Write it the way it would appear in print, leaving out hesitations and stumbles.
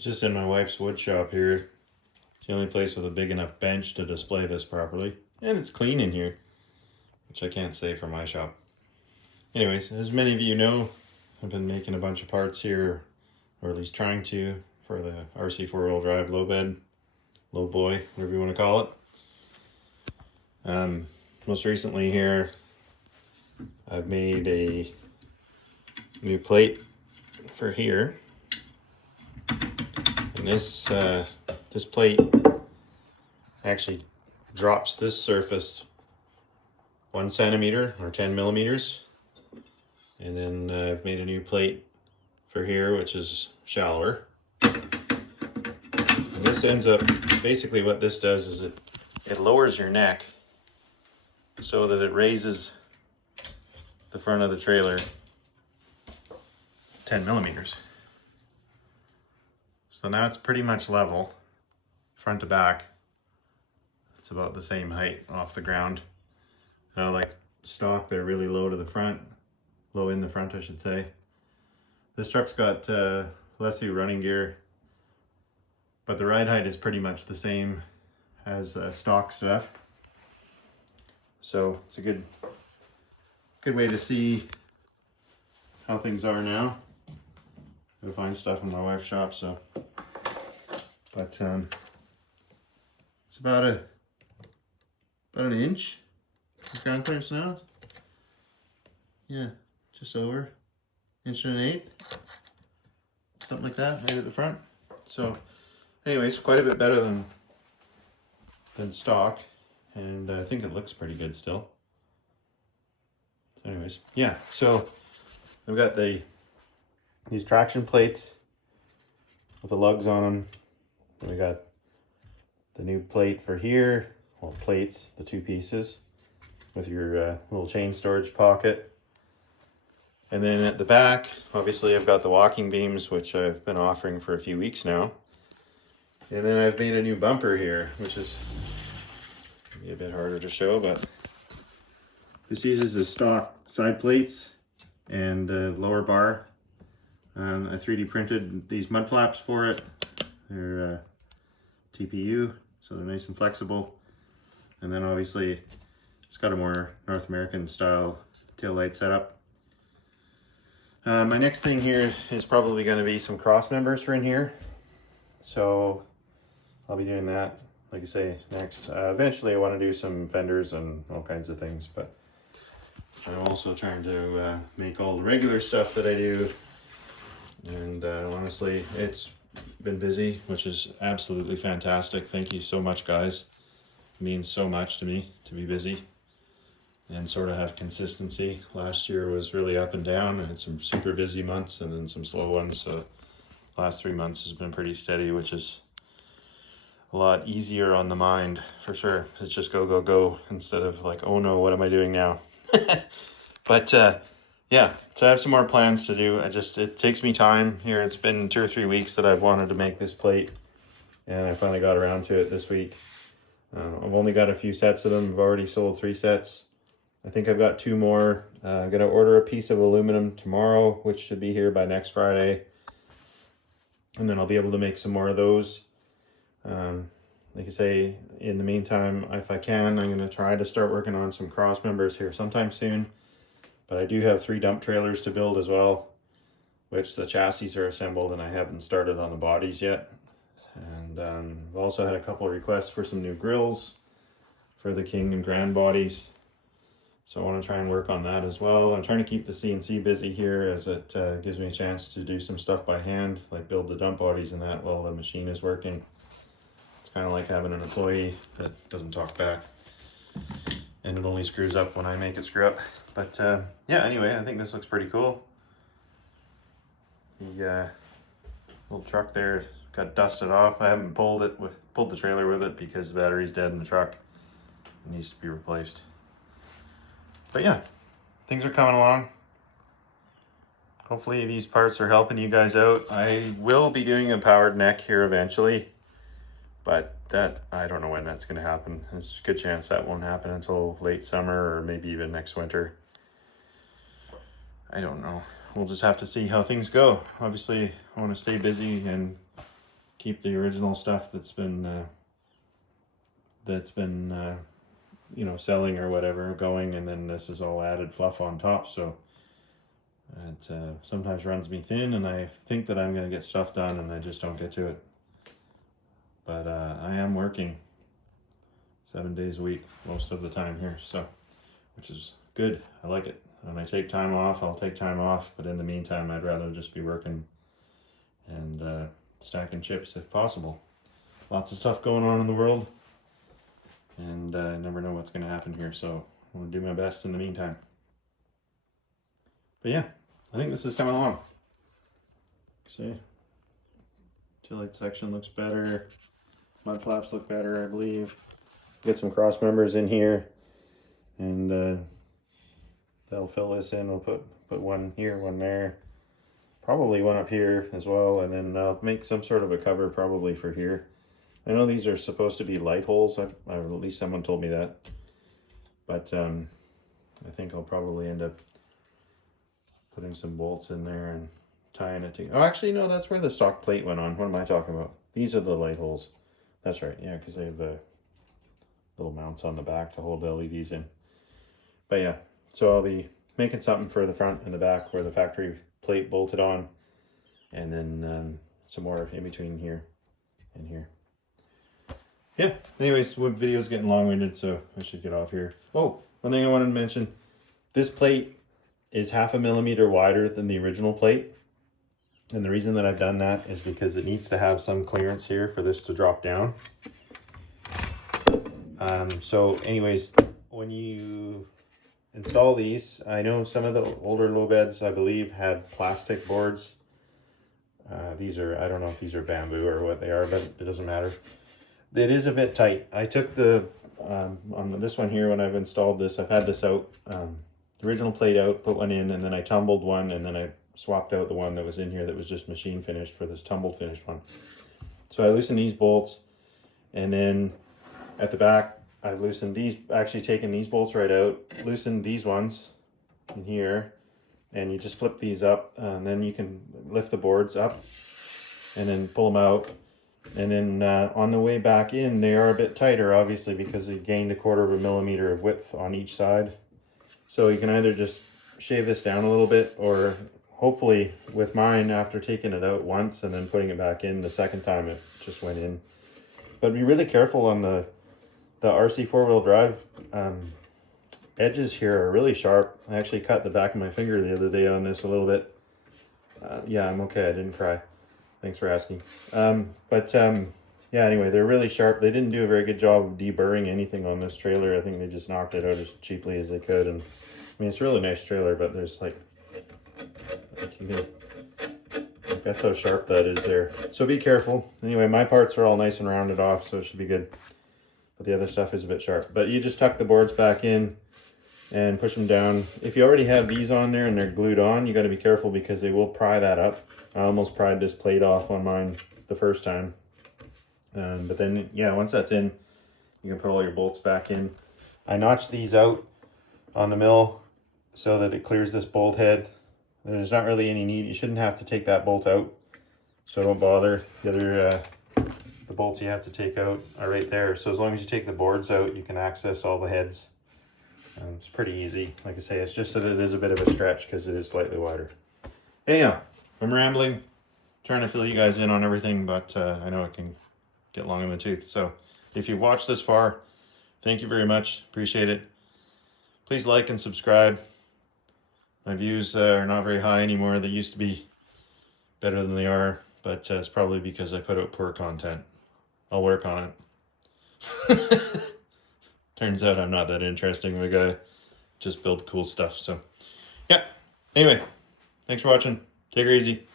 It's just in my wife's wood shop here. It's the only place with a big enough bench to display this properly. And it's clean in here, which I can't say for my shop. Anyways, as many of you know, I've been making a bunch of parts here, or at least trying to, for the RC4WD Lowboy, whatever you want to call it. Most recently here, I've made a new plate for here. And this plate actually drops this surface 1 centimeter or 10 millimeters. And then I've made a new plate for here, which is shallower. And this ends up, basically what this does is it lowers your neck so that it raises the front of the trailer 10 millimeters. So now it's pretty much level, front to back. It's about the same height off the ground. Like stock, they're really low to the front, low in the front, I should say. This truck's got Leslie running gear, but the ride height is pretty much the same as stock stuff. So it's a good way to see how things are now. Gotta find stuff in my wife's shop, so. But it's about an inch of ground clearance now. Yeah, just over 1.1 inches, something like that, right at the front. So, anyways, quite a bit better than stock, and I think it looks pretty good still. So anyways, yeah. So I've got these traction plates with the lugs on them. We got the new plate for here, well, plates, the 2 pieces with your little chain storage pocket. And then at the back, obviously I've got the walking beams, which I've been offering for a few weeks now. And then I've made a new bumper here, which is maybe a bit harder to show, but this uses the stock side plates and the lower bar. I 3D printed these mud flaps for it. They're TPU, so they're nice and flexible. And then obviously it's got a more North American style tail light setup. My next thing here is probably going to be some cross members for in here. So I'll be doing that, like I say, next. Eventually I want to do some fenders and all kinds of things, but I'm also trying to make all the regular stuff that I do. And honestly, it's been busy, which is absolutely fantastic. Thank you so much, guys. It means so much to me to be busy and sort of have consistency. Last year was really up and down. I had some super busy months and then some slow ones. So last 3 months has been pretty steady, which is a lot easier on the mind for sure. It's just go, go, go instead of like, oh no, what am I doing now? But yeah, so I have some more plans to do. It takes me time here. It's been 2 or 3 weeks that I've wanted to make this plate, and I finally got around to it this week. I've only got a few sets of them. I've already sold 3 sets. I think I've got 2 more. I'm gonna order a piece of aluminum tomorrow, which should be here by next Friday. And then I'll be able to make some more of those. Like I say, in the meantime, if I can, I'm gonna try to start working on some cross members here sometime soon. But I do have 3 dump trailers to build as well, which the chassis are assembled and I haven't started on the bodies yet. And I've also had a couple of requests for some new grills for the King and Grand bodies. So I want to try and work on that as well. I'm trying to keep the CNC busy here as it gives me a chance to do some stuff by hand, like build the dump bodies and that while the machine is working. It's kind of like having an employee that doesn't talk back. And it only screws up when I make it screw up. But yeah, anyway, I think this looks pretty cool. The little truck there got dusted off. I haven't pulled the trailer with it because the battery's dead in the truck. It needs to be replaced. But yeah, things are coming along. Hopefully these parts are helping you guys out. I will be doing a powered neck here eventually, but that, I don't know when that's going to happen. There's a good chance that won't happen until late summer or maybe even next winter. I don't know. We'll just have to see how things go. Obviously, I want to stay busy and keep the original stuff that's been you know, selling or whatever going, and then this is all added fluff on top. So it sometimes runs me thin, and I think that I'm going to get stuff done, and I just don't get to it. But I am working 7 days a week most of the time here, so which is good. I like it. When I take time off, I'll take time off, but in the meantime, I'd rather just be working and stacking chips if possible. Lots of stuff going on in the world, and I never know what's going to happen here, so I want to do my best in the meantime. But yeah, I think this is coming along. See, tail light section looks better. Mud flaps look better, I believe. Get some cross members in here, and that'll fill this in. We'll put one here, one there, probably one up here as well, and then I'll make some sort of a cover probably for here. I know these are supposed to be light holes, or at least someone told me that, but I think I'll probably end up putting some bolts in there and tying it together. Oh, actually, no, that's where the stock plate went on. What am I talking about? These are the light holes. That's right, yeah, because they have the little mounts on the back to hold the LEDs in. But yeah, so I'll be making something for the front and the back where the factory plate bolted on, and then some more in between here and here. Yeah, anyways, the video's getting long-winded, so I should get off here. Oh, one thing I wanted to mention, this plate is 0.5 millimeter wider than the original plate. And the reason that I've done that is because it needs to have some clearance here for this to drop down. So anyways, when you install these, I know some of the older low beds, I believe, had plastic boards. These are, I don't know if these are bamboo or what they are, but it doesn't matter. It is a bit tight. I took the, on this one here, when I've installed this, I've had this out, the original plate out, put one in, and then I tumbled one, and then I swapped out the one that was in here that was just machine finished for this tumbled finished one. So I loosened these bolts, and then at the back I've loosened these, actually taken these bolts right out, loosened these ones in here, and you just flip these up, and then you can lift the boards up and then pull them out. And then on the way back in, they are a bit tighter, obviously, because they gained 1/4 millimeter of width on each side. So you can either just shave this down a little bit, or hopefully with mine, after taking it out once and then putting it back in the second time, it just went in. But be really careful on the RC four-wheel drive. Edges here are really sharp. I actually cut the back of my finger the other day on this a little bit. Yeah, I'm okay. I didn't cry. Thanks for asking. Yeah, anyway, they're really sharp. They didn't do a very good job of deburring anything on this trailer. I think they just knocked it out as cheaply as they could. And I mean, it's a really nice trailer, but there's like that's how sharp that is there. So be careful. Anyway, my parts are all nice and rounded off, so it should be good. But the other stuff is a bit sharp. But you just tuck the boards back in and push them down. If you already have these on there and they're glued on, you got to be careful because they will pry that up. I almost pried this plate off on mine the first time. But then, yeah, once that's in, you can put all your bolts back in. I notched these out on the mill so that it clears this bolt head. There's not really any need. You shouldn't have to take that bolt out, so don't bother. The other the bolts you have to take out are right there. So as long as you take the boards out, you can access all the heads. It's pretty easy. Like I say, it's just that it is a bit of a stretch because it is slightly wider. Anyhow, I'm rambling, trying to fill you guys in on everything, but I know it can get long in the tooth. So if you've watched this far, thank you very much. Appreciate it. Please like and subscribe. My views are not very high anymore. They used to be better than they are, but it's probably because I put out poor content. I'll work on it. Turns out I'm not that interesting of a guy. Just build cool stuff. So yeah, anyway, thanks for watching. Take her easy.